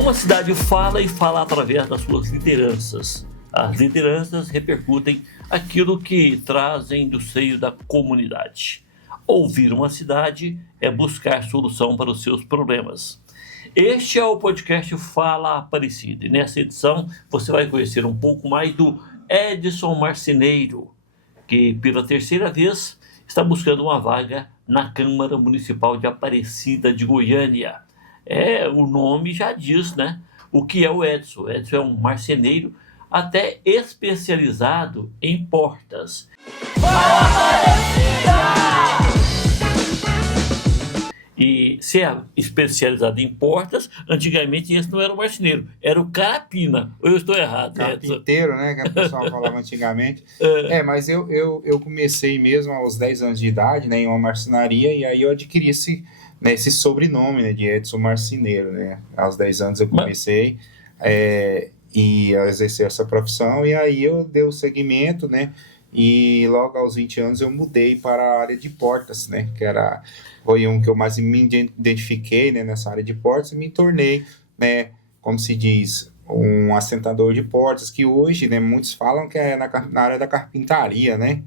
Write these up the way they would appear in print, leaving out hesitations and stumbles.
Uma cidade fala e fala através das suas lideranças. As lideranças repercutem aquilo que trazem do seio da comunidade. Ouvir uma cidade é buscar solução para os seus problemas. Este é o podcast Fala Aparecida, e nessa edição você vai conhecer um pouco mais do Edson Marceneiro, que pela terceira vez está buscando uma vaga na Câmara Municipal de Aparecida de Goiânia. O nome já diz, né? O que é o Edson? O Edson é um marceneiro até especializado em portas. Fala Aparecida! E ser especializado em portas, antigamente esse não era o marceneiro, era o carapina. Ou eu estou errado? Carpinteiro, né? Que o pessoal falava antigamente. Mas eu comecei mesmo aos 10 anos de idade, né, em uma marcenaria, e aí eu adquiri esse sobrenome, né, de Edson Marceneiro, né? Aos 10 anos eu comecei e a exercer essa profissão, e aí eu dei o seguimento, né? E logo aos 20 anos eu mudei para a área de portas, né? Foi um que eu mais me identifiquei, né, nessa área de portas, e me tornei, né, como se diz, um assentador de portas, que hoje, né, muitos falam que é na área da carpintaria, né?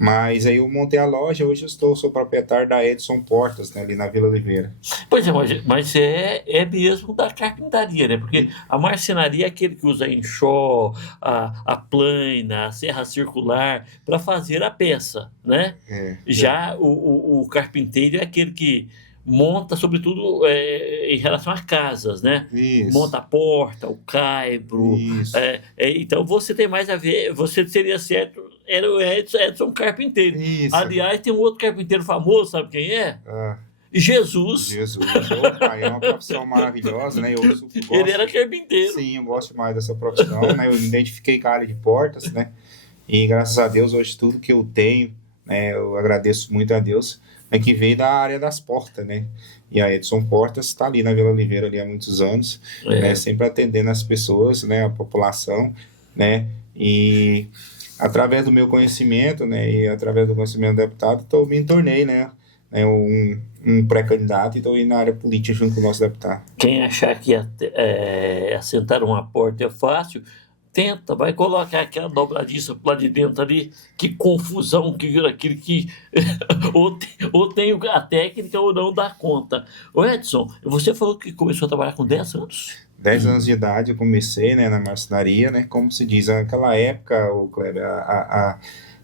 Mas aí eu montei a loja, hoje eu sou proprietário da Edson Portas, né, ali na Vila Oliveira. Pois é, mas é mesmo da carpintaria, né? Porque a marcenaria é aquele que usa enxó, a plana, a serra circular para fazer a peça, né? Já o carpinteiro é aquele que monta, sobretudo em relação a casas, né? Isso. Monta a porta, o caibro. Então você tem mais a ver, você seria certo, era o Edson Carpinteiro. Isso. Aliás, tem um outro carpinteiro famoso, sabe quem é? Jesus. Opa, é uma profissão maravilhosa, né? Ele era carpinteiro. Sim, eu gosto mais dessa profissão, né? Eu me identifiquei com a área de portas, né? E graças a Deus, hoje tudo que eu tenho, né? Eu agradeço muito a Deus, né? Que veio da área das portas, né? E a Edson Portas está ali na Vila Oliveira ali há muitos anos, né? Sempre atendendo as pessoas, né? A população, né? E através do meu conhecimento, né? E através do conhecimento do deputado, me tornei, né? Um pré-candidato e estou indo na área política junto com o nosso deputado. Quem achar que assentar uma porta é fácil, tenta, vai colocar aquela dobradiça lá de dentro ali, que confusão que vira aquilo que ou tem a técnica ou não dá conta. Ô Edson, você falou que começou a trabalhar com 10 anos? 10 anos de idade eu comecei, né, na marcenaria, né, como se diz, naquela época, o Kleber,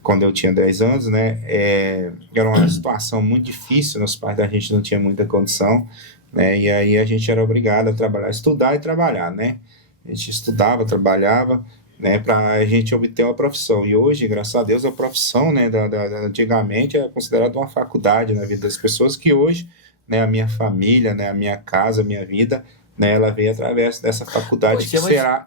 quando eu tinha 10 anos, né, era uma situação muito difícil, os pais da gente não tinham muita condição, né, e aí a gente era obrigado a trabalhar, estudar e trabalhar, né, a gente estudava, trabalhava, né, para a gente obter uma profissão, e hoje, graças a Deus, a profissão, né, antigamente é considerada uma faculdade na vida das pessoas, que hoje, né, a minha família, né, a minha casa, a minha vida, né, ela veio através dessa faculdade,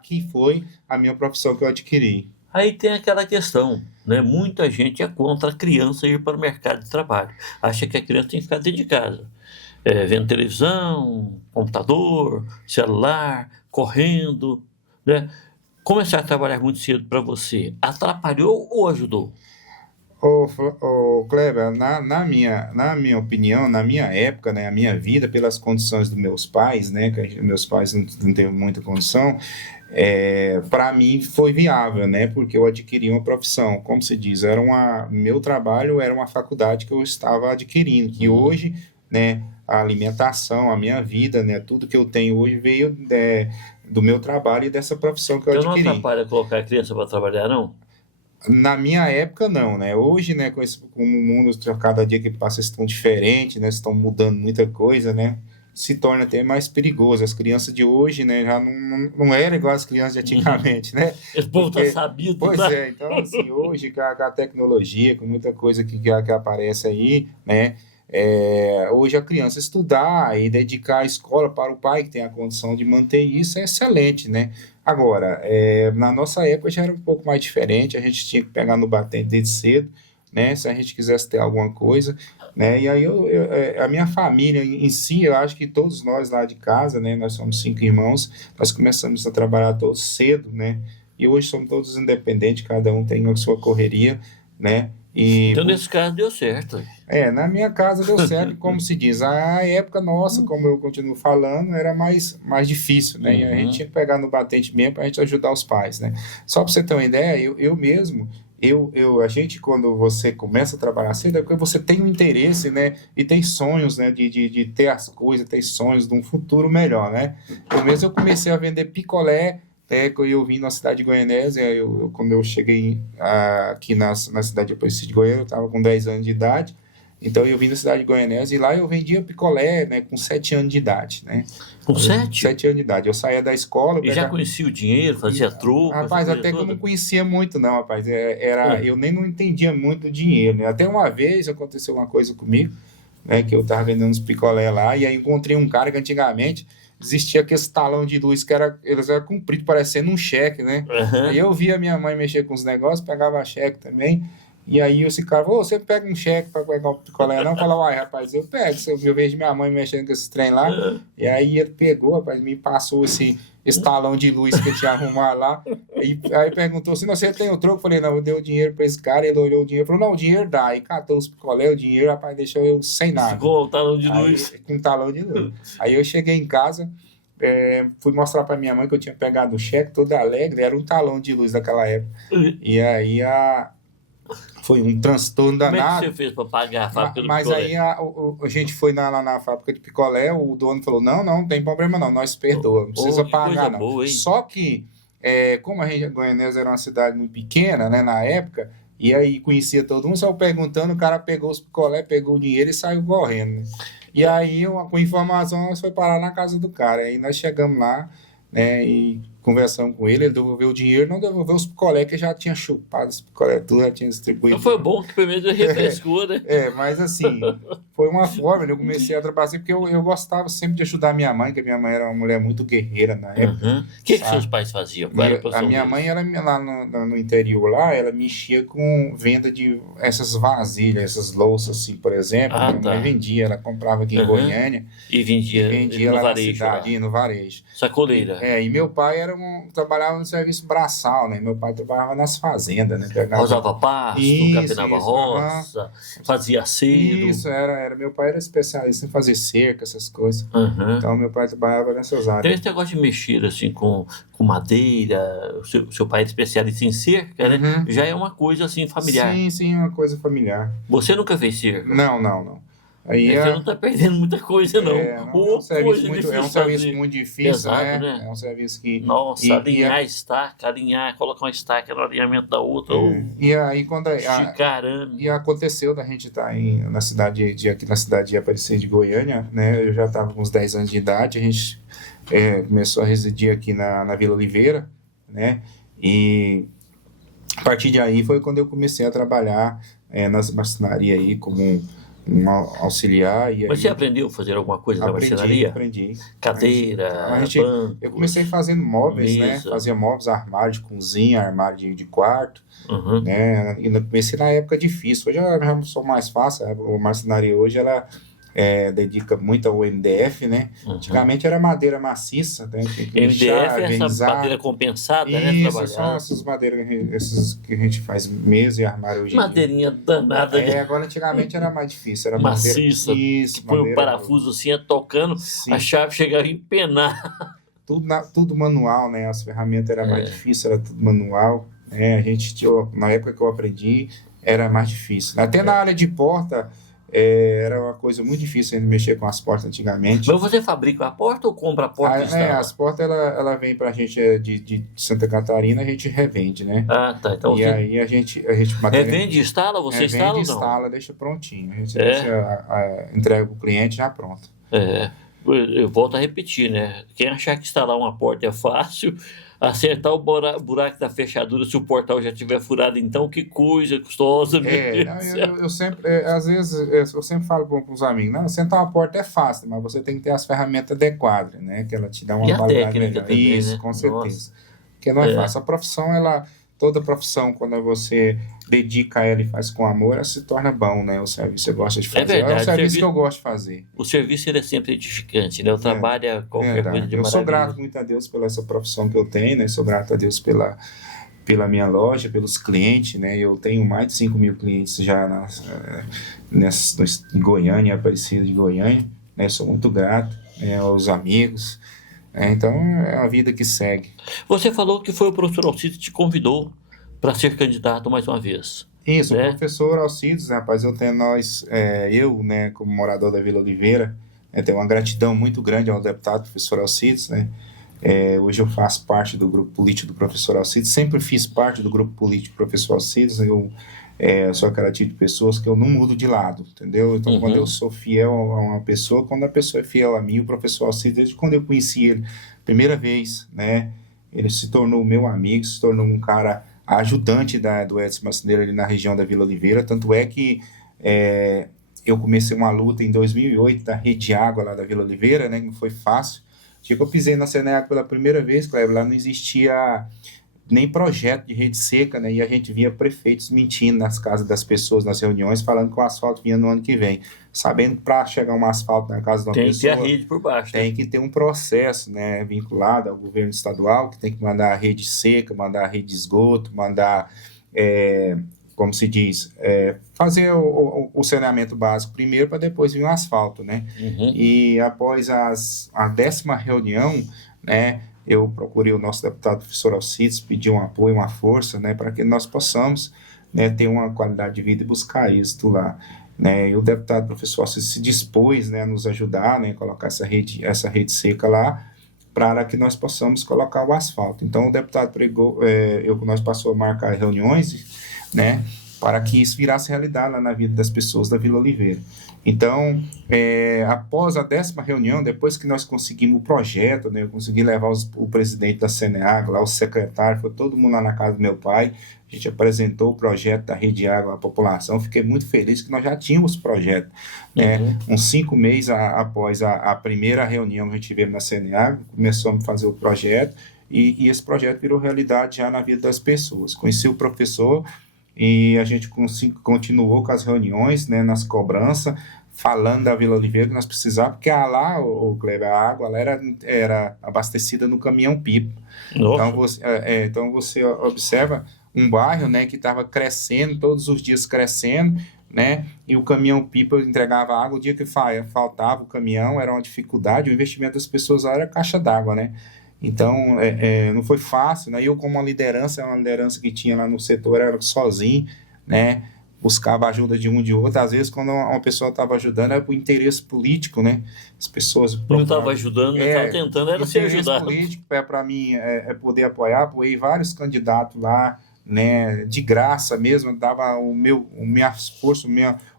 que foi a minha profissão que eu adquiri. Aí tem aquela questão, né? Muita gente é contra a criança ir para o mercado de trabalho. Acha que a criança tem que ficar dentro de casa, vendo televisão, computador, celular, correndo, né? Começar a trabalhar muito cedo para você, atrapalhou ou ajudou? Ô Kleber, na minha opinião, na minha época, né, a minha vida, pelas condições dos meus pais, né, que meus pais não teve muita condição, para mim foi viável, né, porque eu adquiri uma profissão, como se diz, meu trabalho era uma faculdade que eu estava adquirindo, que hoje, né, a alimentação, a minha vida, né, tudo que eu tenho hoje veio do meu trabalho e dessa profissão que eu adquiri. Então não atrapalha colocar a criança para trabalhar, não? Na minha época, não, né? Hoje, né, com o mundo, cada dia que passa, estão diferentes, né? Estão mudando muita coisa, né? Se torna até mais perigoso. As crianças de hoje, né, já não eram igual as crianças de antigamente, né? Esse povo tá sabido, pois tá? Então, assim, hoje, com a tecnologia, com muita coisa que aparece aí, né? Hoje a criança estudar e dedicar a escola para o pai que tem a condição de manter isso é excelente, né? Agora, na nossa época já era um pouco mais diferente, a gente tinha que pegar no batente desde cedo, né? Se a gente quisesse ter alguma coisa, né? E aí a minha família em si, eu acho que todos nós lá de casa, né? Nós somos 5 irmãos, nós começamos a trabalhar todos cedo, né? E hoje somos todos independentes, cada um tem a sua correria, né? E Então, nesse caso, deu certo. na minha casa deu certo, como se diz, a época nossa, como eu continuo falando, era mais difícil, né? E a gente tinha que pegar no batente mesmo para a gente ajudar os pais, né? Só para você ter uma ideia, eu mesmo, a gente, quando você começa a trabalhar cedo, é porque você tem um interesse, né? E tem sonhos, né? De ter as coisas, tem sonhos de um futuro melhor, né? Eu comecei a vender picolé. Eu vim na cidade de Goianésia, quando eu cheguei aqui na cidade de Aparecida de Goiânia, eu estava com 10 anos de idade, então eu vim na cidade de Goianésia e lá eu vendia picolé, né, com 7 anos de idade, né? Com 7? 7 anos de idade. Eu saía da escola... E já conhecia o dinheiro, fazia troco? Rapaz, até que eu não conhecia muito não, rapaz. Eu nem não entendia muito o dinheiro, né? Até uma vez aconteceu uma coisa comigo, né, que eu estava vendendo uns picolé lá, e aí encontrei um cara que antigamente... existia aquele talão de luz que eles eram compridos, parecendo um cheque, né? Aí eu via minha mãe mexer com os negócios, pegava cheque também, e aí esse cara falou, você pega um cheque para pegar um picolé não? Eu falava, uai, rapaz, eu pego, eu vejo minha mãe mexendo com esse trem lá, e aí ele pegou, rapaz, me passou esse talão de luz que eu tinha arrumado lá, e aí perguntou assim, você tem o troco? Eu falei, não, eu dei o dinheiro para esse cara, ele olhou o dinheiro, falou, não, o dinheiro dá, aí catou os picolé, o dinheiro, rapaz, deixou eu sem nada. Ficou o talão de luz. Com um talão de luz. Aí eu cheguei em casa, fui mostrar para minha mãe que eu tinha pegado o cheque, todo alegre, era um talão de luz daquela época. E aí foi um transtorno Como é danado. que você fez para pagar a fábrica do Mas picolé? aí a gente foi lá na fábrica de picolé, o dono falou, não tem problema não, nós perdoamos, não precisa que pagar coisa não. boa, hein? Só que, como a Goianésia era uma cidade muito pequena, né, na época, e aí conhecia todo mundo, só perguntando, o cara pegou os picolé, pegou o dinheiro e saiu correndo, né? E aí, com informação, nós foi parar na casa do cara. Aí nós chegamos lá, né, e conversamos com ele devolveu o dinheiro, não devolveu os picolé, que já tinha chupado os picolé, tudo já tinha distribuído. Não foi bom que pelo menos refrescou, né? Mas assim, foi uma forma, né, eu comecei a trabalhar assim, porque eu gostava sempre de ajudar minha mãe, que a minha mãe era uma mulher muito guerreira na época. O que seus pais faziam? Qual era a profissão minha deles? mãe, ela, lá no interior, lá, ela mexia com venda de essas vasilhas, essas louças, assim, por exemplo. Minha mãe vendia, ela comprava aqui em Goiânia. E vendia lá no na varejo. cidade, no varejo. Sacoleira. E meu pai trabalhava no serviço braçal, né? Meu pai trabalhava nas fazendas, né? Rosava pasto, capinava roça, fazia acero. Isso, meu pai era especialista em fazer cerca, essas coisas. Então, meu pai trabalhava nessas áreas. Então, esse negócio de mexer, assim, com madeira, o seu pai era especialista em cerca, né? Já é uma coisa, assim, familiar. Sim, uma coisa familiar. Você nunca fez cerca? Não. Aí você não está perdendo muita coisa, não. É um serviço muito difícil, pesado, né? É um serviço que... Nossa, alinhar estaca, colocar uma estaca no alinhamento da outra. E aí, quando... Esticar arame. E aconteceu da gente estar aqui na cidade de Aparecida de Goiânia, né? Eu já estava com uns 10 anos de idade, a gente começou a residir aqui na Vila Oliveira, né? E a partir de aí foi quando eu comecei a trabalhar nas marcenarias aí como um auxiliar. Mas você aprendeu a fazer alguma coisa na marcenaria? Aprendi. Cadeira, banco, eu comecei fazendo móveis, mesa. Né? Fazia móveis, armário de cozinha, armário de quarto. Né? E comecei na época difícil. Hoje já sou mais fácil. A marcenaria hoje, ela dedica muito ao MDF, né? Antigamente era madeira maciça, né? MDF é essa madeira compensada, né? Isso, são essas madeiras que a gente faz mesa e armário hoje. Madeirinha danada. Agora antigamente era mais difícil, era maciça. Isso, põe um parafuso assim, tocando, a chave chegava a empenar. Tudo manual, né? As ferramentas eram mais difíceis, era tudo manual. Na época que eu aprendi, era mais difícil. Até na área de porta, era uma coisa muito difícil ainda mexer com as portas antigamente. Mas você fabrica a porta ou compra a porta? As portas, ela vem pra gente de Santa Catarina, a gente revende, né? Tá. Então aí a gente revende e instala? Você instala ou não? Instala, deixa prontinho. A gente entrega pro cliente já pronto. Eu volto a repetir, né? Quem achar que instalar uma porta é fácil, acertar o buraco da fechadura, se o portal já tiver furado, então, que coisa custosa. Eu sempre, às vezes, eu sempre falo para os amigos, não, sentar uma porta é fácil, mas você tem que ter as ferramentas adequadas, né? Que ela te dá uma qualidade melhor. Também, isso, né? Com certeza. Porque não é fácil. A profissão, toda profissão, quando você dedica a ela e faz com amor, ela se torna bom, né? O serviço que você gosta de fazer. Verdade. É um serviço que eu gosto de fazer. O serviço ele é sempre edificante, né? O trabalho é qualquer coisa de maravilhoso. Eu sou grato muito a Deus pela essa profissão que eu tenho, né? Sou grato a Deus pela minha loja, pelos clientes, né? Eu tenho mais de 5.000 clientes já em Goiânia, Aparecida de Goiânia, né? Sou muito grato, né, aos amigos, né? Então é a vida que segue. Você falou que foi o professor Alcides que te convidou para ser candidato mais uma vez, Isso, o né? professor Alcides, né, rapaz, eu, né, como morador da Vila Oliveira, tenho uma gratidão muito grande ao deputado professor Alcides, né? Hoje eu faço parte do grupo político do professor Alcides, sempre fiz parte do grupo político do professor Alcides. Eu sou aquela tipo de pessoas que eu não mudo de lado, entendeu? Então, quando eu sou fiel a uma pessoa, quando a pessoa é fiel a mim, o professor Alcides, desde quando eu conheci ele, primeira vez, né, ele se tornou meu amigo, se tornou um cara ajudante do Edson Marceneiro ali na região da Vila Oliveira, tanto é que eu comecei uma luta em 2008 da Rede de Água lá da Vila Oliveira, né, que não foi fácil. O dia que eu pisei na Seneac pela primeira vez, Cleber, lá não existia nem projeto de rede seca, né? E a gente via prefeitos mentindo nas casas das pessoas, nas reuniões, falando que o asfalto vinha no ano que vem. Sabendo que para chegar um asfalto na casa de uma Tem que ter a pessoa, rede por baixo, né? tem que ter um processo, né, vinculado ao governo estadual, que tem que mandar a rede seca, mandar a rede de esgoto, mandar, como se diz, fazer o saneamento básico primeiro para depois vir o asfalto, né? E após a 10ª reunião, né, eu procurei o nosso deputado professor Alcides, pedi um apoio, uma força, né, para que nós possamos, né, ter uma qualidade de vida e buscar êxito lá, né? E o deputado professor Alcides se dispôs, né, a nos ajudar, né, colocar essa rede seca lá, para que nós possamos colocar o asfalto. Então o deputado pregou, nós passou a marcar reuniões, né, para que isso virasse realidade lá na vida das pessoas da Vila Oliveira. Então, após a 10ª reunião, depois que nós conseguimos o projeto, né, eu consegui levar o presidente da Seneag, lá o secretário, foi todo mundo lá na casa do meu pai, a gente apresentou o projeto da Rede de Água à população, fiquei muito feliz que nós já tínhamos projeto, né? Uns 5 meses após a primeira reunião que a gente tivemos na Seneag, começamos a fazer o projeto, e esse projeto virou realidade já na vida das pessoas. Conheci o professor, e a gente continuou com as reuniões, né, nas cobranças, falando da Vila Oliveira que nós precisávamos, porque lá, Kleber, a água lá era abastecida no caminhão-pipa. Então você observa um bairro, né, que estava crescendo, todos os dias crescendo, né, e o caminhão-pipa entregava água, o dia que faltava o caminhão, era uma dificuldade, o investimento das pessoas lá era caixa d'água, né. Então, não foi fácil, né? Eu, como uma liderança que tinha lá no setor, era sozinho, né? Buscava a ajuda de um de outro. Às vezes, quando uma pessoa estava ajudando, era por interesse político, né? As pessoas não estava ajudando, não estava tentando, era ser ajudado. Político, para mim, poder apoiar, apoiei vários candidatos lá, né? De graça mesmo, dava minha força,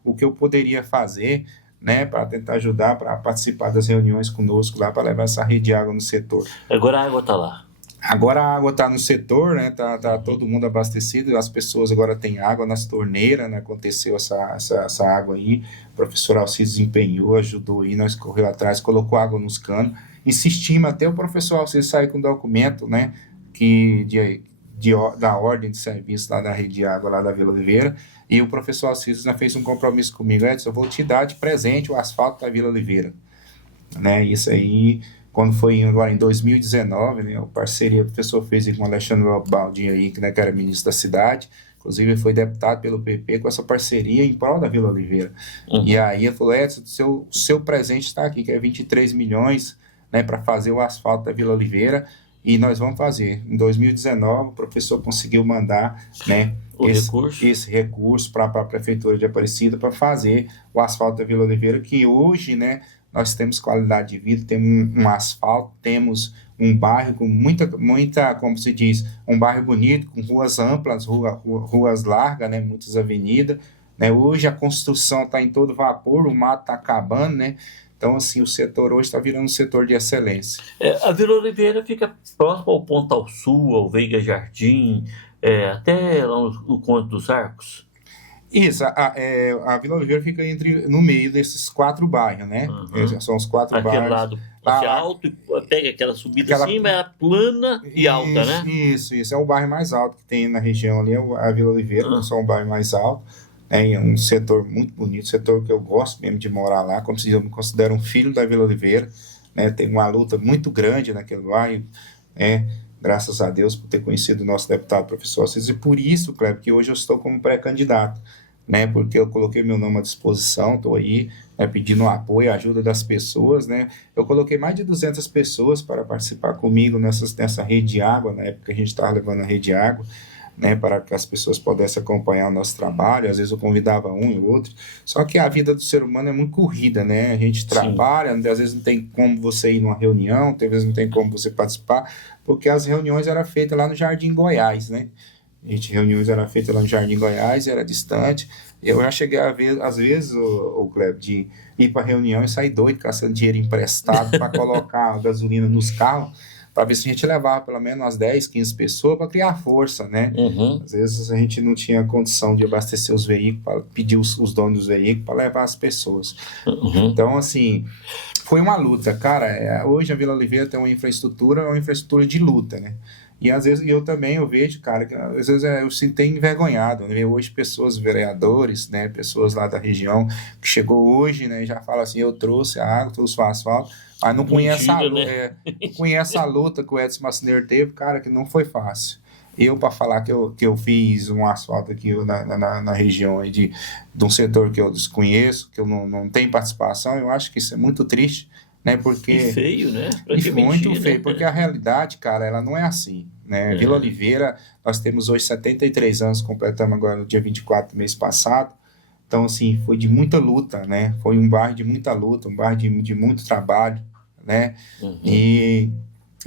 o que eu poderia fazer, né, para tentar ajudar, para participar das reuniões conosco lá, para levar essa rede de água no setor. Agora a água está lá. Agora a água está no setor, né, tá todo mundo abastecido, as pessoas agora têm água nas torneiras, né, aconteceu essa água aí, o professor Alcides empenhou, ajudou aí, nós correu atrás, colocou água nos canos, insistimos até o professor Alcides sair com documento, né, da ordem de serviço lá da rede de água lá da Vila Oliveira, e o professor Alcides fez um compromisso comigo, Edson, eu vou te dar de presente o asfalto da Vila Oliveira, né, isso aí, quando foi agora em 2019, né, a parceria que o professor fez com o Alexandre Baldinho aí, que era ministro da cidade, inclusive foi deputado pelo PP com essa parceria em prol da Vila Oliveira. E aí ele falou, Edson, o seu presente está aqui, que é 23 milhões, né, para fazer o asfalto da Vila Oliveira, e nós vamos fazer. Em 2019, o professor conseguiu mandar, né, esse recurso para a Prefeitura de Aparecida para fazer o asfalto da Vila Oliveira, que hoje, né, nós temos qualidade de vida, temos um asfalto, temos um bairro com muita, como se diz, um bairro bonito, com ruas amplas, ruas largas, né, muitas avenidas, né, hoje a construção está em todo vapor, o mato está acabando, né, então assim, o setor hoje está virando um setor de excelência. A Vila Oliveira fica próximo ao Pontal Sul, ao Veiga Jardim, até lá no Conde dos Arcos. Isso, a Vila Oliveira fica no meio desses 4 bairros, né? São os 4 bairros. Aquele lado alto, e pega aquela subida assim, mas é plana e alta, né? Isso. É o bairro mais alto que tem na região ali, a Vila Oliveira, que é o bairro mais alto. É um setor muito bonito, setor que eu gosto mesmo de morar lá, como se eu me considero um filho da Vila Oliveira, né? Tem uma luta muito grande naquele bairro, graças a Deus, por ter conhecido o nosso deputado professor Alcides, e por isso, Kleber, que hoje eu estou como pré-candidato, né, porque eu coloquei meu nome à disposição, estou aí, né, pedindo apoio, ajuda das pessoas, né, eu coloquei mais de 200 pessoas para participar comigo nessa rede de água, na época que a gente estava levando a rede de água, né, para que as pessoas pudessem acompanhar o nosso trabalho. Às vezes eu convidava um e outro, só que a vida do ser humano é muito corrida, né, a gente trabalha, às vezes não tem como você ir numa reunião, às vezes não tem como você participar, porque as reuniões eram feitas lá no Jardim Goiás, né, reuniões eram feitas lá no Jardim Goiás, era distante. Eu já cheguei a ver, às vezes, o Kleber, de ir para reunião e sair doido, caçando dinheiro emprestado para colocar gasolina nos carros, para ver se a gente levava pelo menos umas 10, 15 pessoas para criar força, né? Às vezes a gente não tinha condição de abastecer os veículos, para pedir os donos dos veículos para levar as pessoas. Então, assim, foi uma luta, cara. Hoje a Vila Oliveira tem uma infraestrutura de luta, né? E às vezes eu vejo, cara, que às vezes eu sinto envergonhado, né? Hoje pessoas, vereadores, né, pessoas lá da região, que chegou hoje, né, já fala assim, eu trouxe a água, trouxe o asfalto, mas não conhece não conhece a luta que o Edson Marceneiro teve, cara, que não foi fácil. Eu, para falar que eu fiz um asfalto aqui na região aí de um setor que eu desconheço, que eu não tenho participação, eu acho que isso é muito triste, né? Porque E feio, né? e muito feio, porque a realidade, cara, ela não é assim, né? Vila Oliveira, nós temos hoje 73 anos, completamos agora no dia 24 do mês passado, então, assim, foi de muita luta, né? Foi um bairro de muita luta, um bairro de muito trabalho, né? E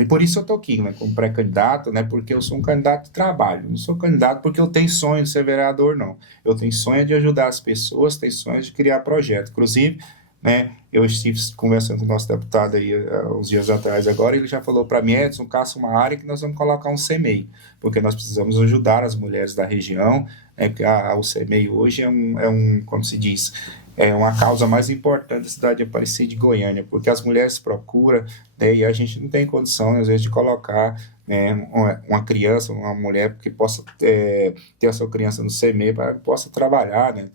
por isso eu tô aqui, né, como pré-candidato, né, porque eu sou um candidato de trabalho, não sou candidato porque eu tenho sonho de ser vereador, não. Eu tenho sonho de ajudar as pessoas, tenho sonho de criar projeto. Inclusive, né, eu estive conversando com o nosso deputado aí uns dias atrás agora, ele já falou para mim, Edson, caça uma área que nós vamos colocar um CMEI, porque nós precisamos ajudar as mulheres da região, né, porque o CMEI hoje como se diz, é uma causa mais importante da cidade de Aparecida de Goiânia, porque as mulheres procuram, né, e a gente não tem condição, às vezes, de colocar, né, uma criança, uma mulher que possa ter a sua criança no CMEI para que possa trabalhar, né,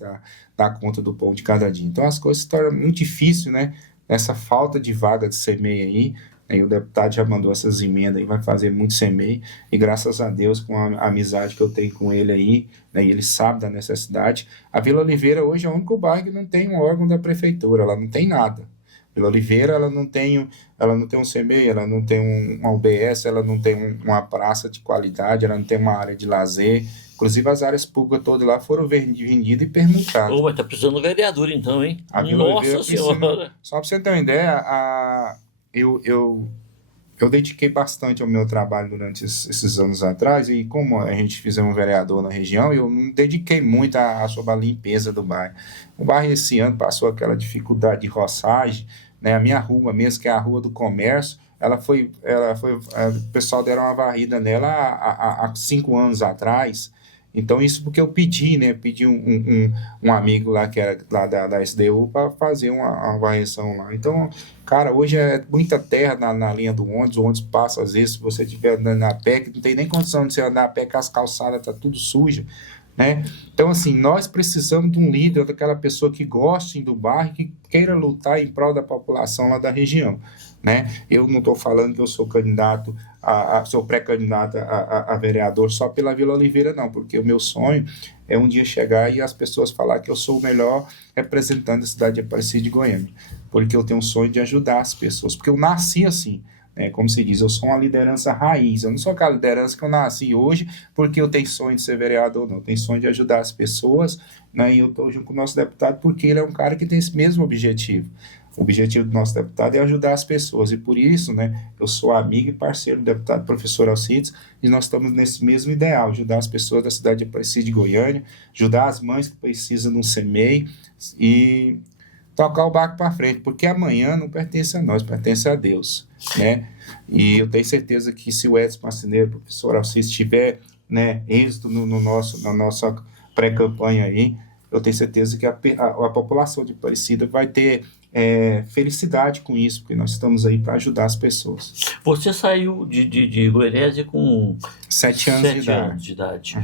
dar conta do pão de cada dia. Então, as coisas se tornam muito difíceis, né, essa falta de vaga de CMEI aí, e o deputado já mandou essas emendas aí, vai fazer muito CMEI, e graças a Deus, com a amizade que eu tenho com ele aí, né, e ele sabe da necessidade. A Vila Oliveira hoje é o único bairro que não tem um órgão da prefeitura, ela não tem nada. Vila Oliveira, ela não tem um CMEI, ela não tem uma UBS, ela não tem uma praça de qualidade, ela não tem uma área de lazer. Inclusive, as áreas públicas todas lá foram vendidas e permutadas. Mas tá precisando do vereador, então, hein? A Vila Nossa Senhora! Só para você ter uma ideia, eu dediquei bastante ao meu trabalho durante esses anos atrás, e como a gente fizemos um vereador na região, eu não dediquei muito sobre a limpeza do bairro. O bairro esse ano passou aquela dificuldade de roçagem, né? A minha rua mesmo, que é a Rua do Comércio, o pessoal deram uma varrida nela há 5 anos atrás. Então, isso porque eu pedi, né? Pedi um amigo lá que era lá da SDU para fazer uma varreção lá. Então, cara, hoje é muita terra na linha do ônibus, o ônibus passa, às vezes, se você estiver andando a pé, que não tem nem condição de você andar a pé, que as calçadas tá tudo suja, né? Então, assim, nós precisamos de um líder, daquela pessoa que goste do bairro, que queira lutar em prol da população lá da região, né? Eu não estou falando que eu sou candidato, sou pré-candidato a vereador só pela Vila Oliveira, não, porque o meu sonho é um dia chegar e as pessoas falar que eu sou o melhor representante da cidade de Aparecida de Goiânia, porque eu tenho um sonho de ajudar as pessoas, porque eu nasci assim, né? Como se diz, eu sou uma liderança raiz, eu não sou aquela liderança que eu nasci hoje porque eu tenho sonho de ser vereador, não, eu tenho sonho de ajudar as pessoas, né? E eu estou junto com o nosso deputado porque ele é um cara que tem esse mesmo objetivo. O objetivo do nosso deputado é ajudar as pessoas, e por isso, né, eu sou amigo e parceiro do deputado professor Alcides, e nós estamos nesse mesmo ideal, ajudar as pessoas da cidade de Aparecida de Goiânia, ajudar as mães que precisam de um CMEI e tocar o barco para frente, porque amanhã não pertence a nós, pertence a Deus, né? E eu tenho certeza que se o Edson Marceneiro, o professor Alcides, tiver, né, êxito na nossa pré-campanha aí, eu tenho certeza que a população de Aparecida vai ter felicidade com isso, porque nós estamos aí para ajudar as pessoas. Você saiu de Goianésia com 7 anos de 7 idade. anos de idade.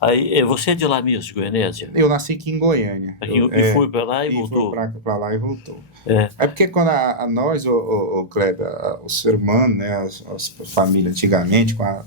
Aí, você é de lá mesmo, de Goianésia? Eu nasci aqui em Goiânia. E foi para lá e voltou? Foi para lá e voltou. É. É porque quando nós, o Kleber, o ser humano, né, as famílias antigamente, a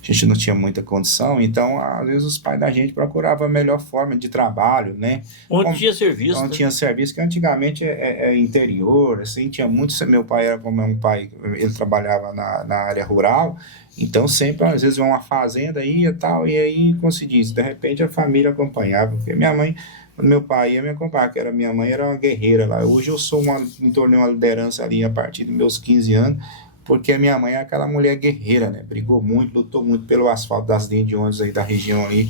gente não tinha muita condição, então às vezes os pais da gente procuravam a melhor forma de trabalho, né? Onde tinha serviço. Onde tinha serviço, que antigamente é interior, assim, tinha muito. Meu pai era como um pai, ele trabalhava na área rural, então sempre, às vezes, uma fazenda ia e tal, e aí, como se diz, de repente a família acompanhava, porque minha mãe. Quando meu pai ia me acompanhar, que era minha mãe, era uma guerreira lá. Hoje eu me tornei uma liderança ali a partir dos meus 15 anos, porque a minha mãe é aquela mulher guerreira, né? Brigou muito, lutou muito pelo asfalto das linhas de ônibus aí da região ali,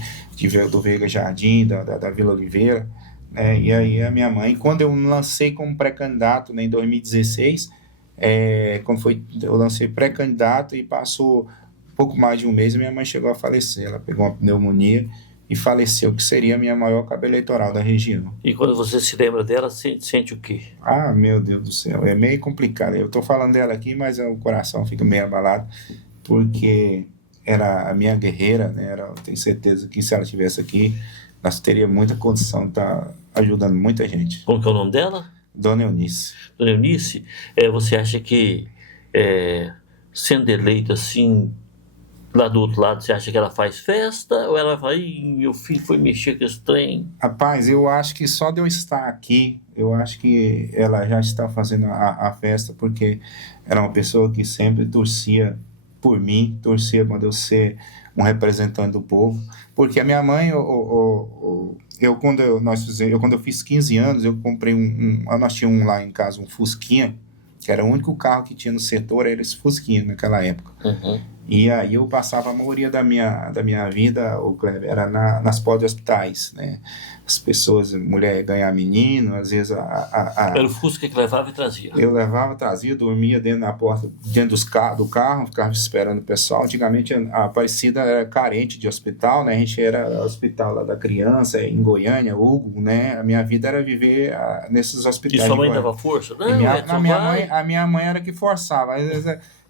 do Veiga Jardim, da Vila Oliveira, né? E aí a minha mãe, quando eu lancei como pré-candidato, né, em 2016, eu lancei pré-candidato e passou pouco mais de um mês, a minha mãe chegou a falecer. Ela pegou uma pneumonia e faleceu, que seria a minha maior cabo eleitoral da região. E quando você se lembra dela, sente o quê? Ah, meu Deus do céu, é meio complicado. Eu estou falando dela aqui, mas o coração fica meio abalado, porque era a minha guerreira, né? Eu tenho certeza que se ela estivesse aqui, nós teríamos muita condição de estar ajudando muita gente. Como que é o nome dela? Dona Eunice. Dona Eunice, você acha que, sendo eleita assim, lá do outro lado, você acha que ela faz festa? Ou ela vai, meu filho foi mexer com esse trem? Rapaz, eu acho que só de eu estar aqui, eu acho que ela já está fazendo a festa, porque era uma pessoa que sempre torcia por mim, torcia quando eu ser um representante do povo. Porque a minha mãe, quando eu fiz 15 anos, eu comprei nós tínhamos lá em casa um Fusquinha, que era o único carro que tinha no setor, era esse Fusquinha naquela época. Uhum. E aí eu passava a maioria da minha vida, o Kleber, era nas portas de hospitais, né? As pessoas, mulher ganhar menino, às vezes Era o Fusca que levava e trazia. Eu levava, trazia, dormia dentro da porta, dentro do carro, ficava esperando o pessoal. Antigamente a Aparecida era carente de hospital, né? A gente era hospital lá da criança, em Goiânia, Hugo, né? A minha vida era viver nesses hospitais. E sua mãe dava força? Não, a minha mãe era que forçava.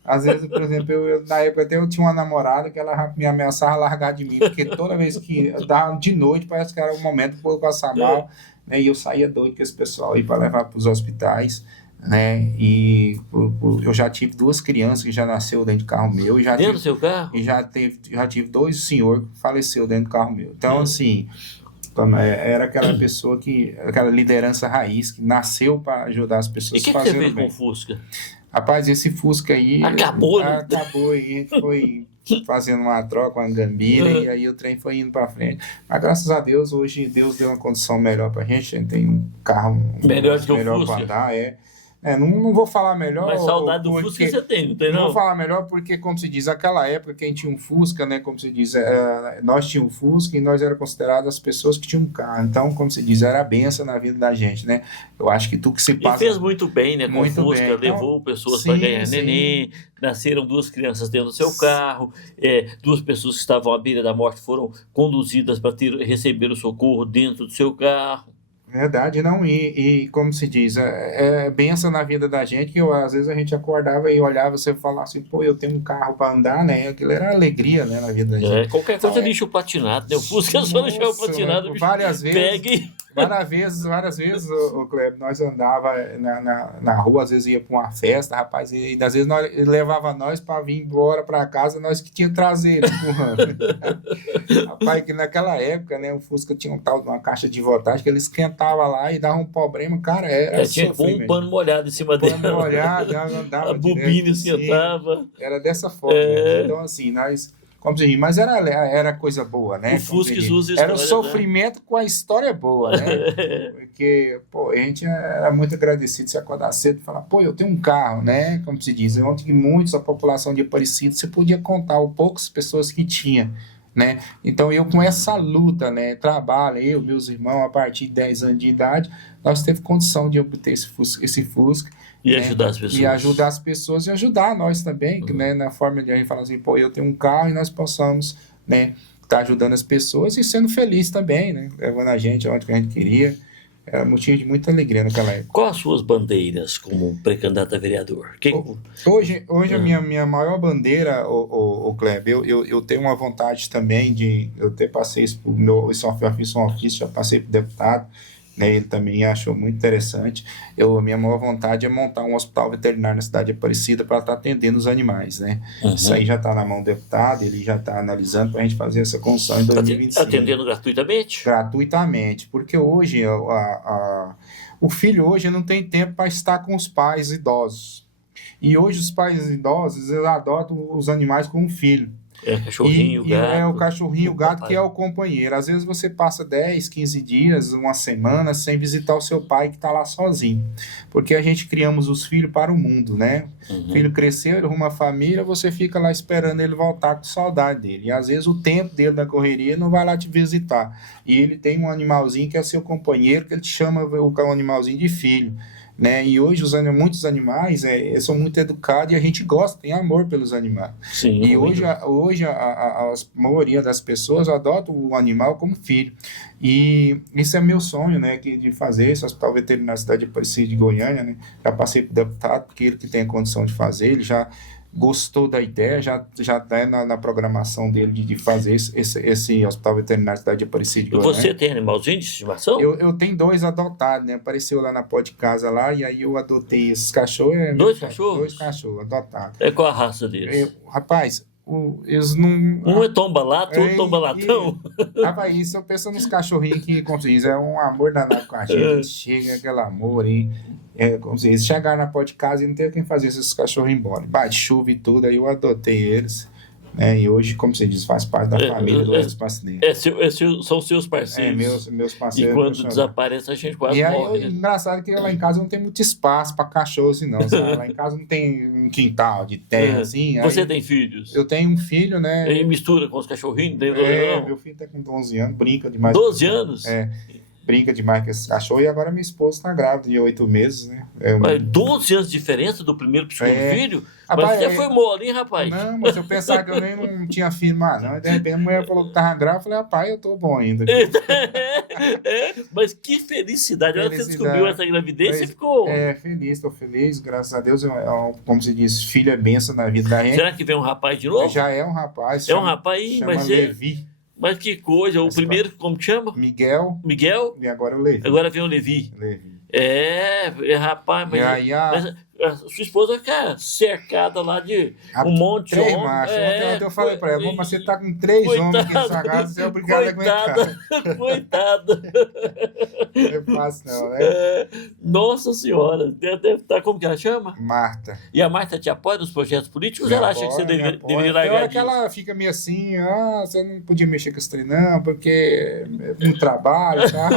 Às vezes, por exemplo, na época até eu tinha uma namorada que ela me ameaçava largar de mim, porque toda vez que dava de noite, parece que era o momento que eu passar mal, né? E eu saía doido com esse pessoal aí para levar para os hospitais, né? E eu já tive 2 crianças que já nasceu dentro de carro meu. Dentro do seu carro? E já tive 2 senhores que faleceu dentro do carro meu. Então, assim, era aquela pessoa aquela liderança raiz que nasceu para ajudar as pessoas a fazer bem. E o que você fez com o Fusca? Rapaz, esse Fusca aí... Acabou, né? Acabou, e a gente foi fazendo uma troca, uma gambira, e aí o trem foi indo para frente. Mas graças a Deus, hoje Deus deu uma condição melhor para a gente tem um carro melhor que o Fusca. Para andar, não vou falar melhor. Mas saudade do Fusca você tem, não tem não? Não vou falar melhor porque, como se diz, naquela época quem tinha um Fusca, né, como se diz, nós tínhamos um Fusca e nós éramos considerados as pessoas que tinham um carro. Então, como se diz, era a benção na vida da gente, né? Eu acho que tu que se passa... E fez muito bem, né, com o Fusca, bem. levou pessoas para ganhar neném, nasceram 2 crianças dentro do seu carro, 2 pessoas que estavam à beira da morte foram conduzidas para receber o socorro dentro do seu carro. Verdade, não, e como se diz, é benção na vida da gente, que às vezes a gente acordava e olhava, você falava assim, pô, eu tenho um carro para andar, né, aquilo era alegria, né, na vida da gente. Qualquer coisa lixo patinado, né, o Fusca só deixava o patinado, várias vezes, várias vezes, o Kleber, nós andava na rua, às vezes ia para uma festa, rapaz, e às vezes ele levava nós para vir embora para casa, nós que tinha que trazer ele empurrando. Rapaz, que naquela época, né, o Fusca tinha uma caixa de voltagem que ele esquentava lá e dava um problema, cara, era tinha um pano molhado em cima dele. Pano molhado, andava a bobina esquentava. Era dessa forma. Então, assim, nós... Como se diz, mas era coisa boa, né? O Fusca usa história, era o sofrimento, né? Com a história boa, né? Porque, pô, a gente era muito agradecido se acordar cedo e falar, pô, eu tenho um carro, né? Como se diz, ontem que muitos, a população de Aparecida, você podia contar o poucas pessoas que tinha, né? Então, eu com essa luta, né? Trabalho, meus irmãos, a partir de 10 anos de idade, nós teve condição de obter esse Fusca. E ajudar as pessoas. E ajudar as pessoas e ajudar nós também, né, na forma de a gente falar assim, pô, eu tenho um carro e nós possamos, né, tá ajudando as pessoas e sendo feliz também, né? Levando a gente onde que a gente queria. Era motivo de muita alegria naquela época. Quais as suas bandeiras como pré-candidato a vereador? Hoje a minha maior bandeira, o Kleber, eu tenho uma vontade também eu até passei isso pro eu fiz um ofício, já passei para o deputado, né, ele também achou muito interessante. A minha maior vontade é montar um hospital veterinário na cidade de Aparecida para estar atendendo os animais, né? Isso aí já está na mão do deputado, ele já está analisando para a gente fazer essa construção em 2025. Atendendo gratuitamente? Gratuitamente, porque hoje o filho hoje não tem tempo para estar com os pais idosos. E hoje os pais idosos eles adotam os animais como filho. Cachorrinho, gato. É o cachorrinho, o gato que é o companheiro. Às vezes você passa 10, 15 dias, uma semana sem visitar o seu pai que está lá sozinho. Porque a gente criamos os filhos para o mundo, né? O filho cresceu, ele arruma uma família, você fica lá esperando ele voltar com saudade dele. E às vezes o tempo dele da correria não vai lá te visitar. E ele tem um animalzinho que é seu companheiro, que ele te chama o animalzinho de filho. Né? E hoje muitos animais são muito educados e a gente gosta, tem amor pelos animais. Sim, e hoje a maioria das pessoas adota o animal como filho. E isso é meu sonho, né, de fazer esse hospital veterinário na cidade de Aparecida de Goiânia, né? Já passei para o deputado, porque ele que tem a condição de fazer, ele já gostou da ideia, já está na programação dele de fazer esse hospital veterinário na cidade de Aparecida de Goiânia. Você tem animalzinho de estimação? Eu tenho 2 adotados, né? Apareceu lá na pó de casa lá, e aí eu adotei esses cachorros. 2 cachorros? 2 cachorros adotados. Qual a raça deles? Rapaz, eles não... Um é tomba-lato, outro tomba-latão. Rapaz, isso eu penso nos cachorrinhos que, como se diz, é um amor danado com a gente. Chega aquele amor aí. Como se diz, chegar na pó de casa e não ter quem fazer esses cachorros embora. Bate chuva e tudo, aí eu adotei eles. E hoje, como você diz, faz parte da família do Edson Marcineiro. São seus parceiros. Meus parceiros. E quando desaparece, a gente quase morre. Engraçado que lá em casa não tem muito espaço para cachorro assim, não. Sabe? Lá em casa não tem um quintal de terra assim. Você tem filhos? Eu tenho um filho, né? E mistura com os cachorrinhos? Meu filho tá com 11 anos, brinca demais. 12 anos? Brinca demais com esse cachorro, e agora minha esposa está grávida de 8 meses, né? Mas 12 anos de diferença do primeiro para o segundo filho? Rapaz, mas você foi mole, hein, rapaz? Não, mas eu pensava que eu nem não tinha filho mais, não. E de repente a mulher falou que estava grávida, eu falei, rapaz, eu tô bom ainda. Mas que felicidade. Agora você descobriu essa gravidez, você ficou... Feliz, estou feliz, graças a Deus. Como se diz, filho é bênção na vida da gente. Será que vem um rapaz de novo? Já é um rapaz. É um rapaz, mas Levi. Mas que coisa, o primeiro, como que chama? Miguel. Miguel? E agora o Levi. Agora vem o Levi. Rapaz, mas a sua esposa fica cercada lá de um monte de homens. 3 machos. Ontem eu falei pra ela, mas você tá com 3 homens aqui nessa casa, você é obrigado a aguentar. Coitada. Não é fácil não, né? Nossa senhora, deve estar, como que ela chama? Marta. E a Marta te apoia nos projetos políticos? Ela acha que você deveria largar hora que ela fica meio assim, você não podia mexer com esse trem não, porque é um trabalho e tal.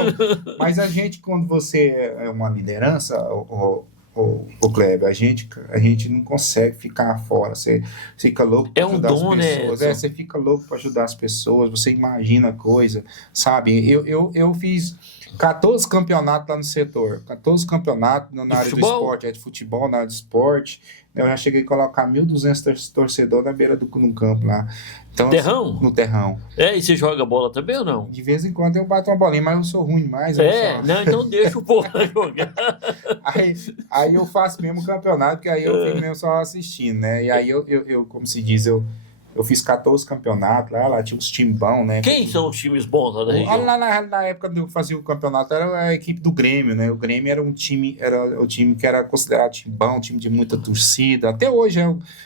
Mas a gente, quando você é uma liderança, o Kleber, a gente não consegue ficar fora. Você fica louco para ajudar as pessoas. Né? Você fica louco para ajudar as pessoas. Você imagina coisa, sabe? Eu fiz 14 campeonatos lá no setor. 14 campeonatos na área do esporte. De futebol, na área do esporte. Eu já cheguei a colocar 1.200 torcedores na beira do campo lá. Então, terrão? No terrão. E você joga bola também ou não? De vez em quando eu bato uma bolinha, mas eu sou ruim demais. Não, então deixa o povo jogar. Aí eu faço mesmo o campeonato, que aí eu fico mesmo só assistindo, né? E aí eu como se diz, eu fiz 14 campeonatos, lá tinha uns times bons, né? Quem são os times bons lá da região? Lá na época que eu fazia o campeonato, era a equipe do Grêmio, né? O Grêmio era o time que era considerado time bom, um time de muita torcida. Até hoje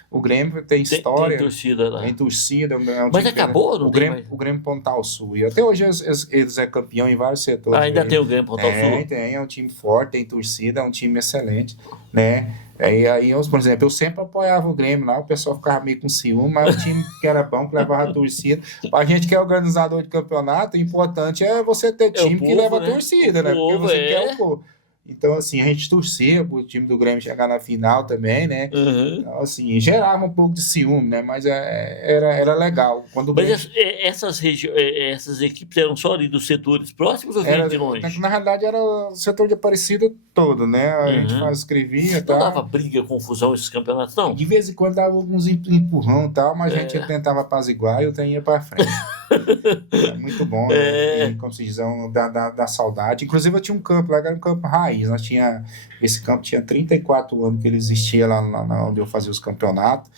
o Grêmio tem história. Tem torcida lá. Tem torcida. Mas acabou, não tem mais? O Grêmio Pontal Sul. E até hoje eles é campeão em vários setores. Ainda tem o Grêmio Pontal Sul? Tem, é um time forte, tem torcida, é um time excelente, né? Aí, por exemplo, eu sempre apoiava o Grêmio lá, o pessoal ficava meio com ciúme, mas o time que era bom, que levava a torcida. Pra gente que é organizador de campeonato, o importante é você ter time que leva a torcida, né? Porque você quer o povo. Então, assim, a gente torcia pro time do Grêmio chegar na final também, né? Então, assim, gerava um pouco de ciúme, né? Mas era legal. Mas essas equipes eram só ali dos setores próximos ou vinham de longe? Na realidade, era o setor de Aparecida todo, né? A gente escrevia e tal. Não dava briga, confusão esses campeonatos, não? De vez em quando dava alguns empurrão e tal, mas a gente tentava apaziguar e o trem ia pra frente. É muito bom, né? E, como se diz, da saudade. Inclusive, eu tinha um campo lá, que era um campo raiz. Esse campo tinha 34 anos que ele existia lá onde eu fazia os campeonatos.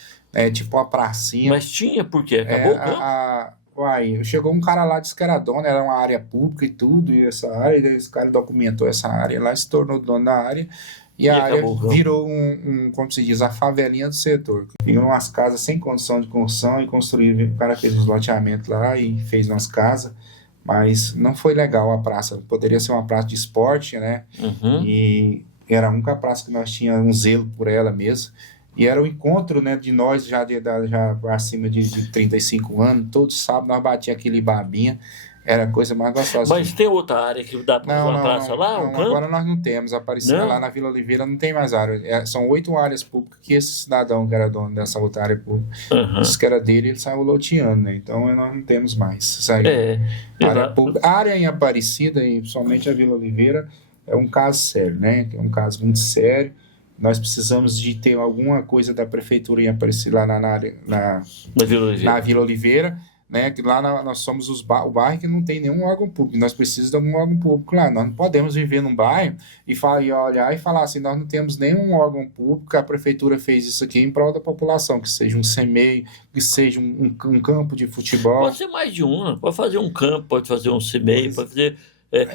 Tipo uma pracinha. Mas tinha, por quê? Acabou o campo? Uai, chegou um cara lá, disse que era dono, era uma área pública e tudo, e essa área, e esse cara documentou essa área lá, se tornou dono da área, e a área acabou o campo. virou como se diz, a favelinha do setor. Viram umas casas sem condição de construção e construíram, o cara fez uns loteamentos lá e fez umas casas, mas não foi legal a praça. Poderia ser uma praça de esporte, né? Uhum. E era a única praça que nós tínhamos um zelo por ela mesmo. E era o encontro, né, de nós já acima de 35 anos. Todo sábado nós batíamos aquele babinha. Era a coisa mais gostosa. Mas tem outra área que dá para uma praça lá, um campo? Agora nós não temos. Aparecida lá na Vila Oliveira não tem mais área. São 8 áreas públicas que esse cidadão que era dono dessa outra área pública, disse que era dele, ele saiu loteando, né? Então nós não temos mais. Área pública. A área em Aparecida, e somente a Vila Oliveira, é um caso sério, né? É um caso muito sério. Nós precisamos de ter alguma coisa da prefeitura em Aparecida lá na Vila Oliveira, né? Que lá nós somos o bairro que não tem nenhum órgão público. Nós precisamos de algum órgão público lá. Nós não podemos viver num bairro e olhar e falar assim, nós não temos nenhum órgão público, a prefeitura fez isso aqui em prol da população, que seja um CMEI, que seja um campo de futebol. Pode ser mais de um, pode fazer um campo, pode fazer um CMEI, pode fazer...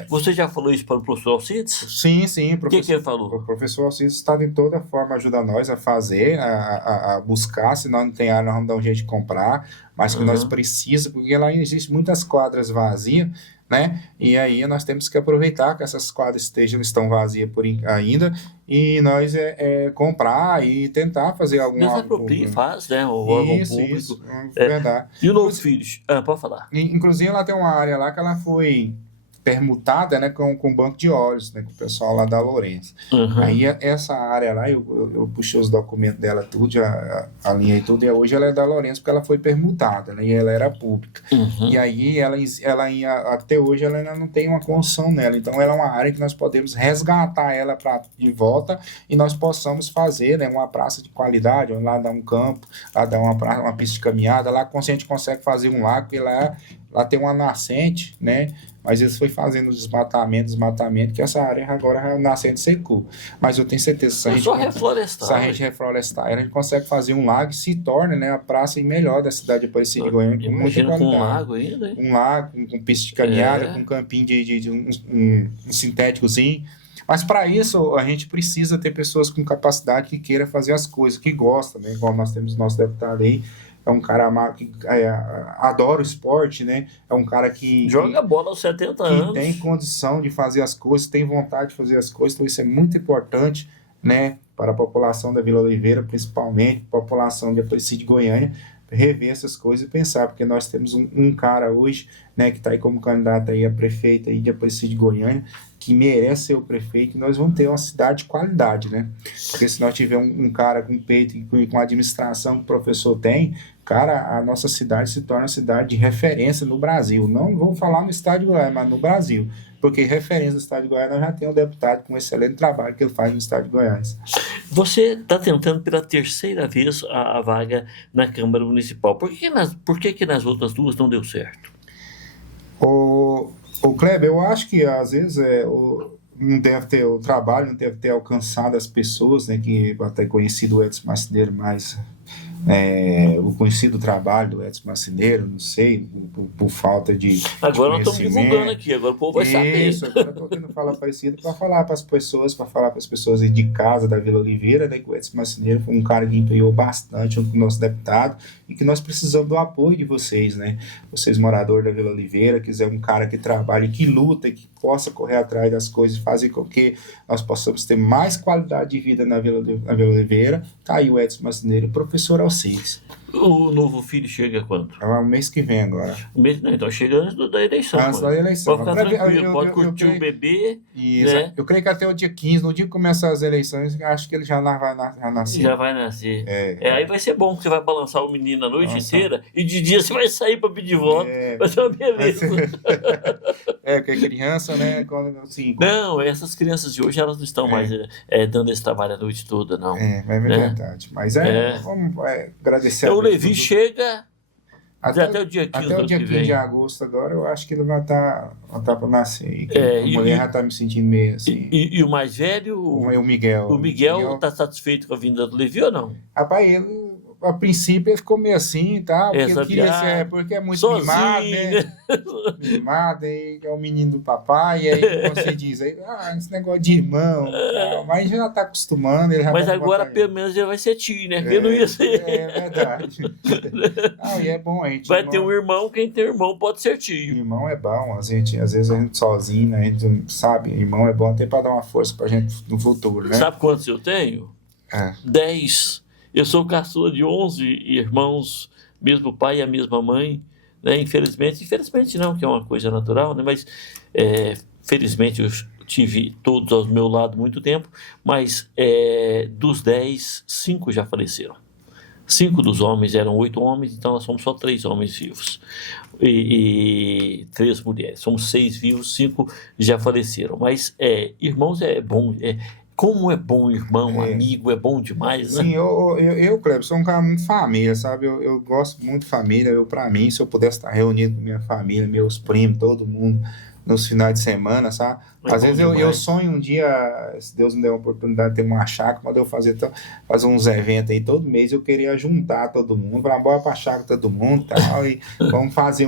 Você já falou isso para o professor Alcides? Sim. O que ele falou? O professor Alcides está de toda forma ajudando nós a fazer, a buscar. Se nós não tem área, nós vamos dar um jeito de comprar, mas que nós precisamos, porque lá existem muitas quadras vazias, né? E aí nós temos que aproveitar que essas quadras estão vazias ainda e nós comprar e tentar fazer alguma coisa. Faz, né? O órgão público. Isso, verdade. E o Novo Filhos? Pode falar. Inclusive, ela tem uma área lá que ela foi permutada, né, com o banco de óleos, né, com o pessoal lá da Lourenço. Aí essa área lá, eu puxei os documentos dela tudo, já alinhei tudo, e hoje ela é da Lourenço porque ela foi permutada, né, e ela era pública. E aí ela até hoje ela ainda não tem uma construção nela, então ela é uma área que nós podemos resgatar ela de volta e nós possamos fazer, né, uma praça de qualidade, lá dar um campo, lá dar uma pista de caminhada, lá a gente consegue fazer um lago, porque lá tem uma nascente, né? Mas eles foi fazendo desmatamento, que essa área agora a nascente secou. Mas eu tenho certeza que se a gente reflorestar, a gente consegue fazer um lago e se torna, né, a praça melhor da cidade de Aparecida de Goiânia com muita qualidade. Com um lago ainda, hein? Um lago, com pista de caminhada, com um campinho um sintéticozinho. Mas para isso a gente precisa ter pessoas com capacidade que queira fazer as coisas, que gostam, né? Igual nós temos o nosso deputado aí. É um cara que adora o esporte, né? É um cara que joga bola aos 70 anos. Que tem condição de fazer as coisas, tem vontade de fazer as coisas. Então isso é muito importante, né? Para a população da Vila Oliveira, principalmente, população de Aparecida de Goiânia, rever essas coisas e pensar, porque nós temos um cara hoje, né, que está aí como candidato aí a prefeito aí de Aparecida de Goiânia, que merece ser o prefeito, e nós vamos ter uma cidade de qualidade, né? Porque se nós tivermos um cara com peito e com a administração que o professor tem, cara, a nossa cidade se torna uma cidade de referência no Brasil. Não vamos falar no estado de Goiás, mas no Brasil. Porque referência no estado de Goiás, nós já temos um deputado com um excelente trabalho que ele faz no estado de Goiás. Você está tentando pela terceira vez a vaga na Câmara Municipal. Por que nas outras duas não deu certo? O Kleber, eu acho que às vezes não deve ter o trabalho, não deve ter alcançado as pessoas, né, que até conhecido o Edson Marceneiro, mas o conhecido trabalho do Edson Marceneiro, não sei, por falta de agora nós estamos divulgando aqui, agora o povo vai saber. Isso, agora eu estou tendo Fala Aparecido para falar para as pessoas de casa da Vila Oliveira, né, que o Edson Marceneiro foi um cara que empenhou bastante junto com o nosso deputado e que nós precisamos do apoio de vocês, né? Vocês moradores da Vila Oliveira, quiser um cara que trabalhe, que luta, que possa correr atrás das coisas, fazer com que nós possamos ter mais qualidade de vida na Vila Oliveira, tá aí o Edson Marceneiro, o professor Alcides. O Novo Filho chega quando? É o mês que vem agora. Então chega antes da eleição. Antes da eleição. Pode ficar tranquilo, pode curtir o bebê. Isso, né? Eu creio que até o dia 15, no dia que começar as eleições, acho que ele já vai nascer. Já vai nascer. Aí vai ser bom, que você vai balançar o menino a noite inteira e de dia você vai sair para pedir voto. Vai ser uma beleza. Porque criança, né? Não, essas crianças de hoje, elas não estão mais dando esse trabalho a noite toda, não. É verdade. Mas vamos agradecer. Então o Levi chega Até o dia 15 até do o dia ano que 15 de vem. agosto agora, eu acho que ele vai estar para nascer. E que É, a mulher já está me sentindo meio assim. E o mais velho, O Miguel. o Miguel, está satisfeito com a vinda do Levi ou não? Rapaz, ele, a princípio, ele ficou meio assim e tal, porque ele queria ser, porque é muito sozinho, mimado, né? Mimado, aí é o menino do papai, e aí, como você diz, aí, esse negócio de irmão, tal, mas já está acostumando, ele já Mas tá agora, devagarinho. pelo menos, ele vai ser tio, né? Vendo isso aí. É verdade. E é bom, a gente. Vai ter um irmão, quem tem irmão pode ser tio. Irmão é bom, às vezes a gente sozinho, né, a gente não sabe, irmão é bom até para dar uma força pra gente no futuro, né? Sabe quantos eu tenho? 10. Eu sou caçula de 11 irmãos, mesmo pai e a mesma mãe, né? Infelizmente não, que é uma coisa natural, né? Mas felizmente eu tive todos ao meu lado muito tempo, mas dos 10, 5 já faleceram. 5 dos homens, eram 8 homens, então nós somos só 3 homens vivos e 3 mulheres. Somos 6 vivos, 5 já faleceram. Mas irmãos é bom, como é bom irmão, amigo, é bom demais, né? Sim, Cleber, sou um cara muito família, sabe? Eu gosto muito de família. Pra mim, se eu pudesse estar reunido com minha família, meus primos, todo mundo, nos finais de semana, sabe? Às vezes eu sonho um dia, se Deus me der a oportunidade de ter uma chácara, quando eu fazer uns eventos aí todo mês, eu queria juntar todo mundo, para bora pra chácara todo mundo tal, e vamos fazer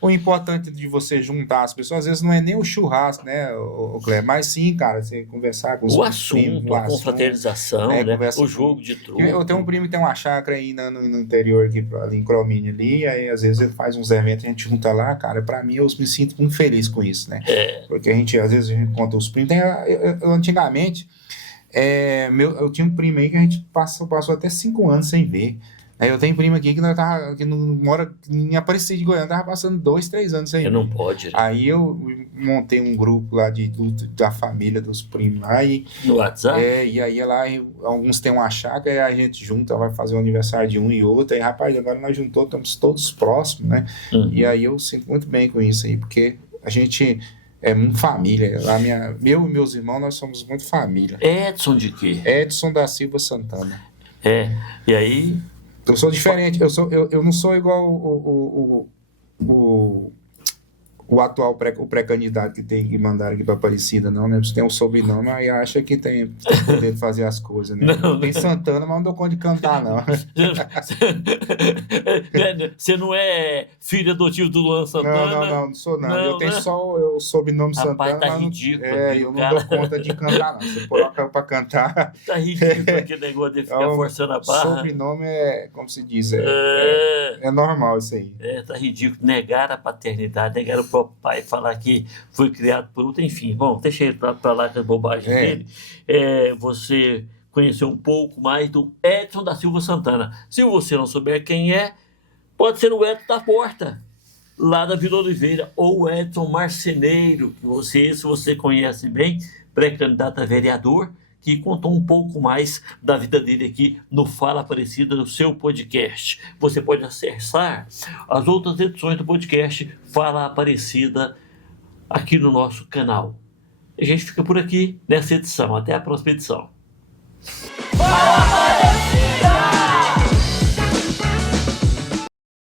o importante de você juntar as pessoas, às vezes não é nem o churrasco, né, o Cleber, mas sim, cara, você conversar com os primos, a confraternização, né? O jogo de truco. Eu tenho um primo que tem uma chácara aí no interior aqui, ali em Cromínia ali, e aí às vezes ele faz uns eventos, a gente junta lá, cara, pra mim eu me sinto muito feliz com isso, né? Porque às vezes a gente conta os primos. Antigamente, eu tinha um primo aí que a gente passou até 5 anos sem ver. Aí eu tenho primo aqui que não mora em Aparecida de Goiânia, tava passando 2, 3 anos sem ver. Não pode, né? Aí eu montei um grupo lá da família dos primos lá no WhatsApp? E aí lá alguns têm uma chácara, e a gente junta, vai fazer o aniversário de um e outro, e rapaz, agora nós estamos todos próximos, né? E aí eu sinto muito bem com isso aí, porque a gente é muito família. Eu e meus irmãos, nós somos muito família. Edson de quê? Edson da Silva Santana. E aí? Eu sou diferente, eu não sou igual o atual pré-candidato que mandaram aqui para Aparecida, não, né? Você tem um sobrenome, aí acha que tem poder de fazer as coisas, né? Não, tem Santana, mas não dou conta de cantar, não. Você não é filho adotivo do Luan Santana? Não sou não. Eu tenho só o sobrenome Santana. Tá ridículo. Eu não dou conta de cantar, não. Você coloca para cantar. Tá ridículo aquele negócio de ficar forçando a barra. Sobrenome como se diz, é normal isso aí. Tá ridículo. Negar a paternidade, negar o próprio pai, falar que foi criado por outro, enfim. Bom, deixa ele para lá com as bobagens dele. Você conhecer um pouco mais do Edson da Silva Santana. Se você não souber quem é, pode ser o Edson da Porta, lá da Vila Oliveira, ou o Edson Marceneiro, que se você conhece bem, pré-candidato a vereador, que contou um pouco mais da vida dele aqui no Fala Aparecida, no seu podcast. Você pode acessar as outras edições do podcast Fala Aparecida aqui no nosso canal. A gente fica por aqui nessa edição. Até a próxima edição.